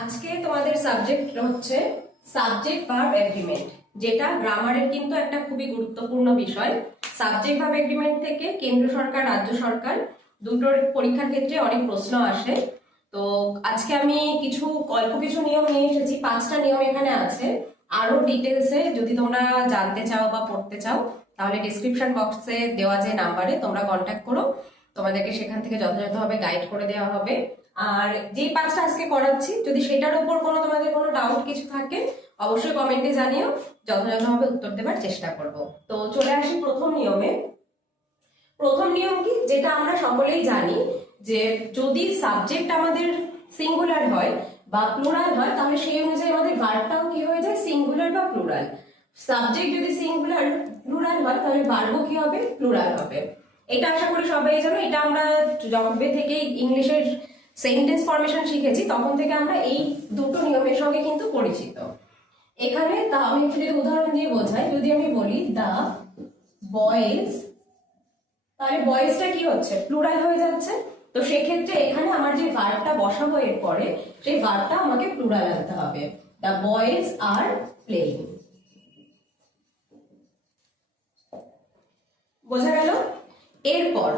আজকে তোমাদের সাবজেক্ট হচ্ছে সাবজেক্ট ভার্ব এগ্রিমেন্ট, যেটা গ্রামারের কিন্তু একটা খুবই গুরুত্বপূর্ণ বিষয়। সাবজেক্ট ভার্ব এগ্রিমেন্ট থেকে কেন্দ্র সরকার রাজ্য সরকার দুটোর পরীক্ষার ক্ষেত্রে অনেক প্রশ্ন আসে। তো আজকে আমি অল্প কিছু নিয়ম নিয়ে এসেছি, 5টা নিয়ম এখানে আছে। আরো ডিটেলসে যদি তোমরা জানতে চাও বা পড়তে চাও তাহলে ডিসক্রিপশন বক্সে দেওয়া যে নাম্বারে তোমরা কন্ট্যাক্ট করো, তোমাদেরকে সেখান থেকে যথাযথভাবে গাইড করে দেওয়া হবে। আর যে 5টা আজকে করাচ্ছি, যদি সেটার উপর তোমাদের কোনো ডাউট কিছু থাকে অবশ্যই কমেন্টে জানিও, যথাযথভাবে উত্তর দেওয়ার চেষ্টা করব। তো চলে আসি প্রথম নিয়মে। প্রথম নিয়ম কি, যেটা আমরা সকলেই জানি, যে যদি সাবজেক্ট আমাদের সিঙ্গুলার হয় বা প্লুরাল হয় তাহলে সেই অনুযায়ী আমাদের ভার্বটাও কি হয়ে যায়, সিঙ্গুলার বা প্লুরাল। সাবজেক্ট যদি সিঙ্গুলার প্লুরাল হয় তাহলে ভার্বও কি হবে, প্লুরাল হবে। এটা আশা করি সবাই জানো। এটা আমরা যবে থেকে ইংলিশের সেন্টেন্স ফরমেশন শিখেছি তখন থেকে আমরা এই দুটো নিয়মের সঙ্গে কিন্তু পরিচিত। এখানে তা আমি একটু যদি উদাহরণ দিয়ে বোঝাই, যদি আমি বলি দা বয়েজ, তাহলে বয়েজটা কি হচ্ছে, প্লুরাল হয়ে যাচ্ছে। তো সেক্ষেত্রে এখানে আমার যে ভার্বটা বসাবো এর পরে, সেই ভার্বটা আমাকে প্লুরাল আনতে হবে। দা বয়েজ আর প্লেইং। বোঝা গেল? এরপর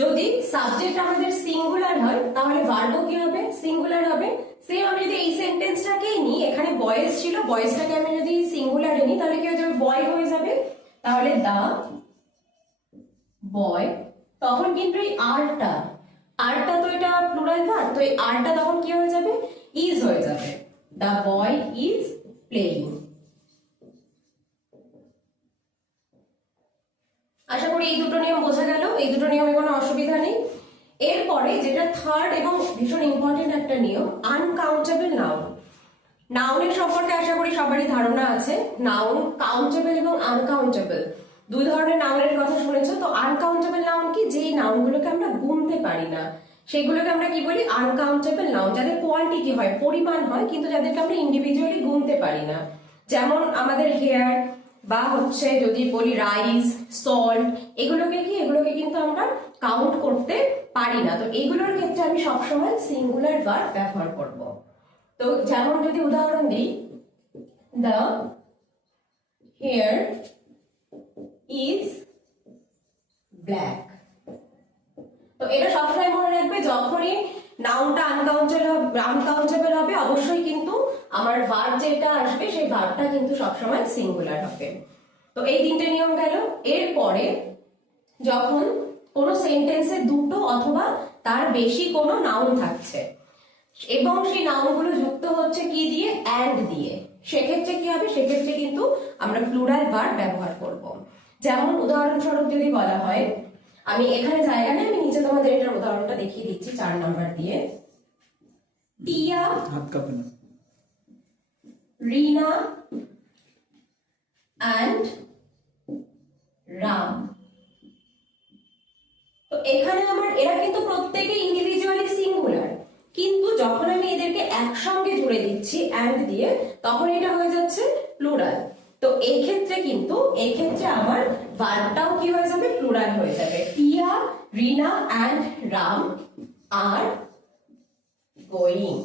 যদি সাবজেক্ট আমাদের সিঙ্গুলার হয় তাহলে ভার্বও কি হবে, সিঙ্গুলার হবে। সেম আমি যদি এই সেন্টেন্সটাকেই নিই, এখানে বয়েজ ছিল, বয়েজটাকে আমি যদি সিঙ্গুলারে নিই তাহলে কি হয়ে যাবে, বয় হয়ে যাবে। তাহলে দা বয়, তখন কিন্তু এই আরটা তো এটা প্লুরাল ভার্ব, তো এই আরটা তখন কি হয়ে যাবে, ইজ হয়ে যাবে। দা বয় ইজ প্লেইং। আশা করি এই দুটো নিয়ম বোঝা গেল, এই দুটো নিয়মে কোনো অসুবিধা নেই। এরপরে যেটা থার্ড এবং ভীষণ ইম্পর্টেন্ট একটা নিয়ম, আনকাউন্টেবল নাউন। নাউনের সম্পর্কে আশা করি সবারই ধারণা আছে। নাউন কাউন্টেবল এবং আনকাউন্টেবল, দুই ধরনের নাউনের কথা শুনেছো। তো আনকাউন্টেবল নাউন কি, যেই নাউনগুলোকে আমরা গুনতে পারি না সেগুলোকে আমরা কি বলি, আনকাউন্টেবল নাউন। যাদের কোয়ান্টিটি হয়, পরিমাণ হয়, কিন্তু যাদেরকে আমরা ইন্ডিভিজুয়ালি গুনতে পারি না। যেমন আমাদের হেয়ার, বা হচ্ছে যদি বলি রাইস, সল্ট, এগুলোকে কিন্তু আমরা কাউন্ট করতে পারি না। তো এইগুলোর ক্ষেত্রে আমি সবসময় সিঙ্গুলার ভার্ব ব্যবহার করব। তো যেমন যদি উদাহরণ দিই, দ্য হেয়ার ইজ ব্ল্যাক। তো এটা সবসময় মনে রাখবে, যখনই নাউনটা আনকাউন্টেবল হবে অবশ্যই কিন্তু আমার ভার্ব যেটা আসবে সেই ভার্বটা কিন্তু সবসময় সিঙ্গুলার হবে। তো এই তিনটে নিয়ম গেল। এরপরে যখন কোনো সেন্টেন্সে দুটো অথবা তার বেশি কোনো নাউন থাকছে এবং সেই নাউনগুলো যুক্ত হচ্ছে কি দিয়ে, অ্যান্ড দিয়ে, সেক্ষেত্রে কি হবে, সেক্ষেত্রে কিন্তু আমরা প্লুরাল ভার্ব ব্যবহার করব। যেমন উদাহরণস্বরূপ যদি বলা হয়, আমি এখানে জায়গা নেই, আমি নিচে তোমাদের এটার উদাহরণটা দেখিয়ে দিচ্ছি 4 নাম্বার দিয়ে। টিয়া, রিনা অ্যান্ড রাম। তো এখানে আমার এরা কিন্তু প্রত্যেকে ইন্ডিভিজুয়ালি সিঙ্গুলার, কিন্তু যখন আমি এদেরকে একসঙ্গে জুড়ে দিচ্ছি অ্যান্ড দিয়ে তখন এটা হয়ে যাচ্ছে প্লুরাল। তো এই ক্ষেত্রে আমার ভার্বটাও কি হয়ে যাবে, প্লুরাল হয়ে যাবে। টিয়া, রিনা অ্যান্ড রাম আর গোয়িং।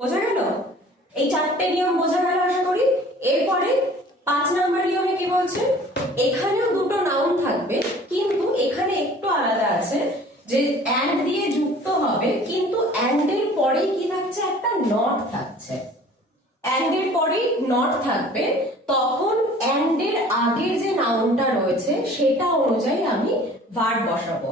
বোঝা গেল? এই 4টে নিয়ম বোঝা গেল আশা করি। এরপরে 5 নাম্বার নিয়মে কি বলছে, এখানেও দুটো নাউন থাকবে, কিন্তু এখানে একটু আলাদা আছে, যে অ্যান্ড দিয়ে যুক্ত হবে কিন্তু অ্যান্ড এর পরেই কি থাকছে, একটা নট থাকছে। অ্যান্ড এর পরেই নট থাকবে, তখন অ্যান্ড এর আগের যে নাউনটা রয়েছে সেটা অনুযায়ী আমি ভার্ব বসাবো।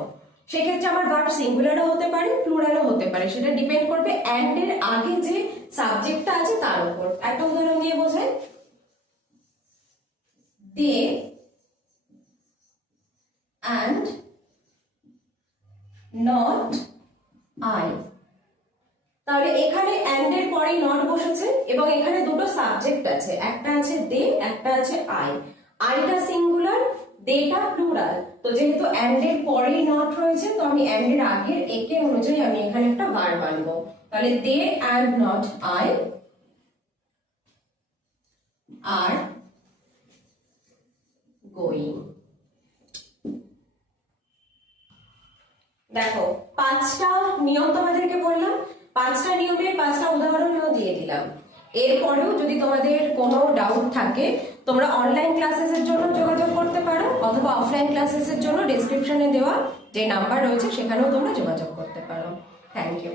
সেক্ষেত্রে আমার ভার্ব সিঙ্গুলারও হতে পারে, প্লুরালও হতে পারে, সেটা ডিপেন্ড করবে অ্যান্ড এর আগে যে সাবজেক্টটা আছে তার উপর। একটা উদাহরণ দিয়ে বোঝাই, দে অ্যান্ড নট আই। তাহলে এখানে অ্যান্ড এর পরেই নট বসেছে এবং এখানে দুটো সাবজেক্ট আছে, একটা আছে দে, একটা আছে আই। আইটা সিঙ্গুলার, দেটা প্লুরাল। তো যেহেতু অ্যান্ড এর পরেই নট রয়েছে, তো আমি অ্যান্ড এর আগের একে অনুযায়ী আমি এখানে একটা ভার্ব আনবো। তাহলে they and not I are going. দেখো 5টা নিয়ম তোমাদেরকে বললাম, 5টা নিয়মের 5টা উদাহরণও দিয়ে দিলাম। এরপরেও যদি তোমাদের কোনো ডাউট থাকে তোমরা অনলাইন ক্লাসেসের জন্য যোগাযোগ করতে পারো, অথবা অফলাইন ক্লাসেসের জন্য ডেসক্রিপশনে দেওয়া যে নাম্বার রয়েছে সেখানেও তোমরা যোগাযোগ করতে পারো। Thank you.